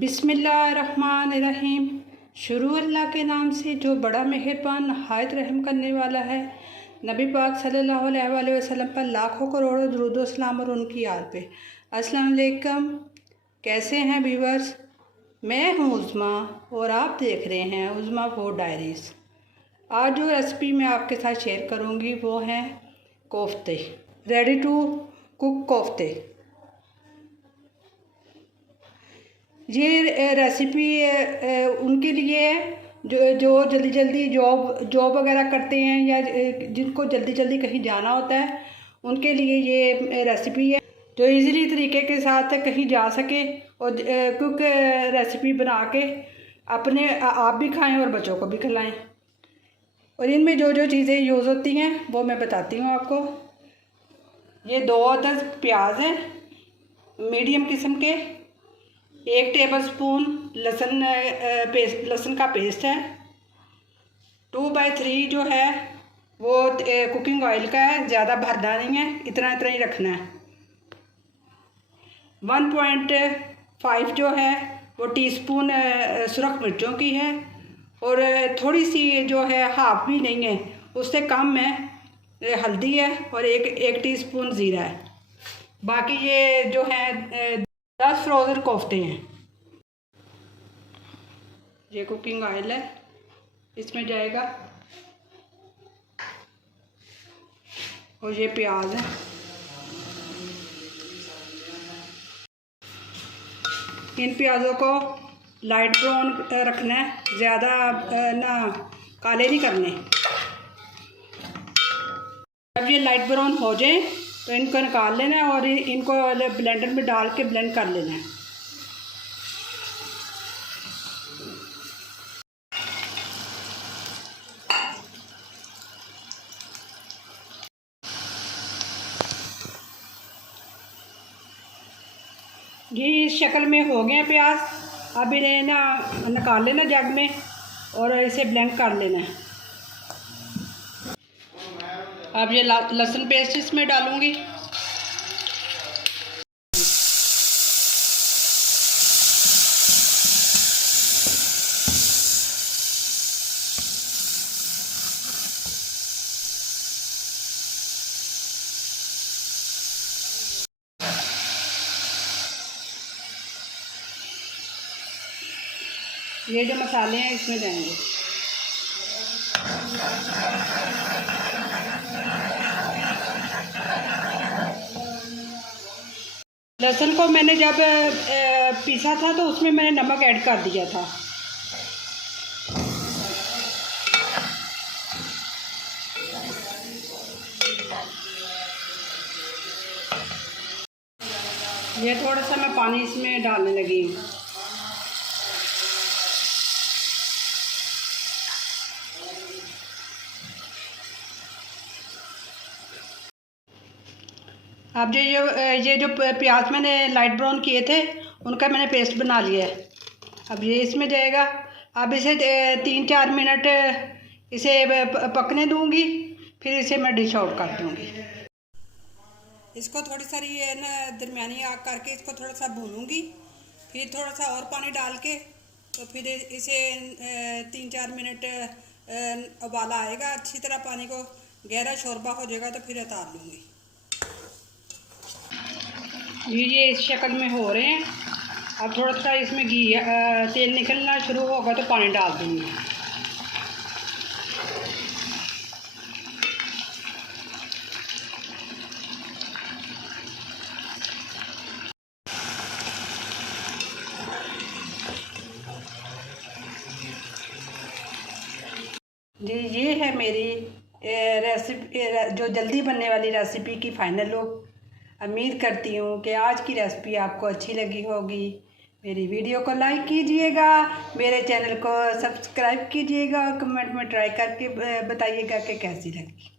बिस्मिल्लाहिर्रहमानिर्रहीम। शुरू अल्लाह के नाम से जो बड़ा मेहरबान नहायत रहम करने वाला है। नबी पाक सल्लल्लाहु अलैहि वसल्लम पर लाखों करोड़ों दुरूद व सलाम और उनकी याद पे। अस्सलाम वालेकुम, कैसे हैं व्यूअर्स? मैं हूँ उज़्मा और आप देख रहे हैं उज़्मा फूड डायरीज़। आज जो रेसिपी मैं आपके साथ शेयर करूँगी वो हैं कोफ्ते, रेडी टू कुक कोफ्ते। ये रेसिपी उनके लिए है जो जल्दी जल्दी जॉब वगैरह करते हैं या जिनको जल्दी जल्दी कहीं जाना होता है, उनके लिए ये रेसिपी है जो इजीली तरीके के साथ कहीं जा सके और कुक रेसिपी बना के अपने आप भी खाएं और बच्चों को भी खिलाएं। और इनमें जो जो चीज़ें यूज़ होती हैं वो मैं बताती हूँ आपको। ये 2 अदद प्याज हैं मीडियम किस्म के, 1 टेबलस्पून लहसुन का पेस्ट है, 2/3 जो है वो कुकिंग ऑयल का है, ज़्यादा भरना नहीं है, इतना इतना ही रखना है। 1.5 जो है वो टीस्पून सुरख मिर्चों की है और थोड़ी सी जो है हाफ भी नहीं है उससे कम है हल्दी है और एक टीस्पून ज़ीरा है। बाकी ये जो है 10 फ्रोज़न कोफ्ते हैं। ये कुकिंग ऑयल है, इसमें जाएगा, और ये प्याज है। इन प्याज़ों को लाइट ब्राउन रखना है, ज़्यादा ना काले नहीं करने। जब ये लाइट ब्राउन हो जाए तो इनको निकाल लेना है और इनको ब्लेंडर में डाल के ब्लेंड कर लेना है। ये इस शक्ल में हो गए प्याज। अब इन्हें ना निकाल लेना जग में और इसे ब्लेंड कर लेना है। अब ये लहसुन पेस्ट इसमें डालूंगी। ये जो मसाले हैं इसमें जाएंगे। लहसुन को मैंने जब पीसा था तो उसमें मैंने नमक ऐड कर दिया था। ये थोड़ा सा मैं पानी इसमें डालने लगी हूँ। अब ये जो प्याज मैंने लाइट ब्राउन किए थे उनका मैंने पेस्ट बना लिया है। अब ये इसमें जाएगा। अब इसे 3-4 मिनट इसे पकने दूंगी, फिर इसे मैं डिश आउट कर दूंगी। इसको थोड़ी सारी दरमियानी आग करके इसको थोड़ा सा भूनूंगी, फिर थोड़ा सा और पानी डाल के तो फिर इसे 3-4 मिनट उबाला आएगा, अच्छी तरह पानी को गहरा शोरबा हो जाएगा तो फिर उतार लूँगी। ये इस शक्ल में हो रहे हैं। अब थोड़ा सा इसमें तेल निकलना शुरू होगा तो पानी डाल दूँगी। जी ये है मेरी रेसिपी, जो जल्दी बनने वाली रेसिपी की फाइनल लुक। उम्मीद करती हूँ कि आज की रेसिपी आपको अच्छी लगी होगी। मेरी वीडियो को लाइक कीजिएगा, मेरे चैनल को सब्सक्राइब कीजिएगा और कमेंट में ट्राई करके बताइएगा कि कैसी लगी।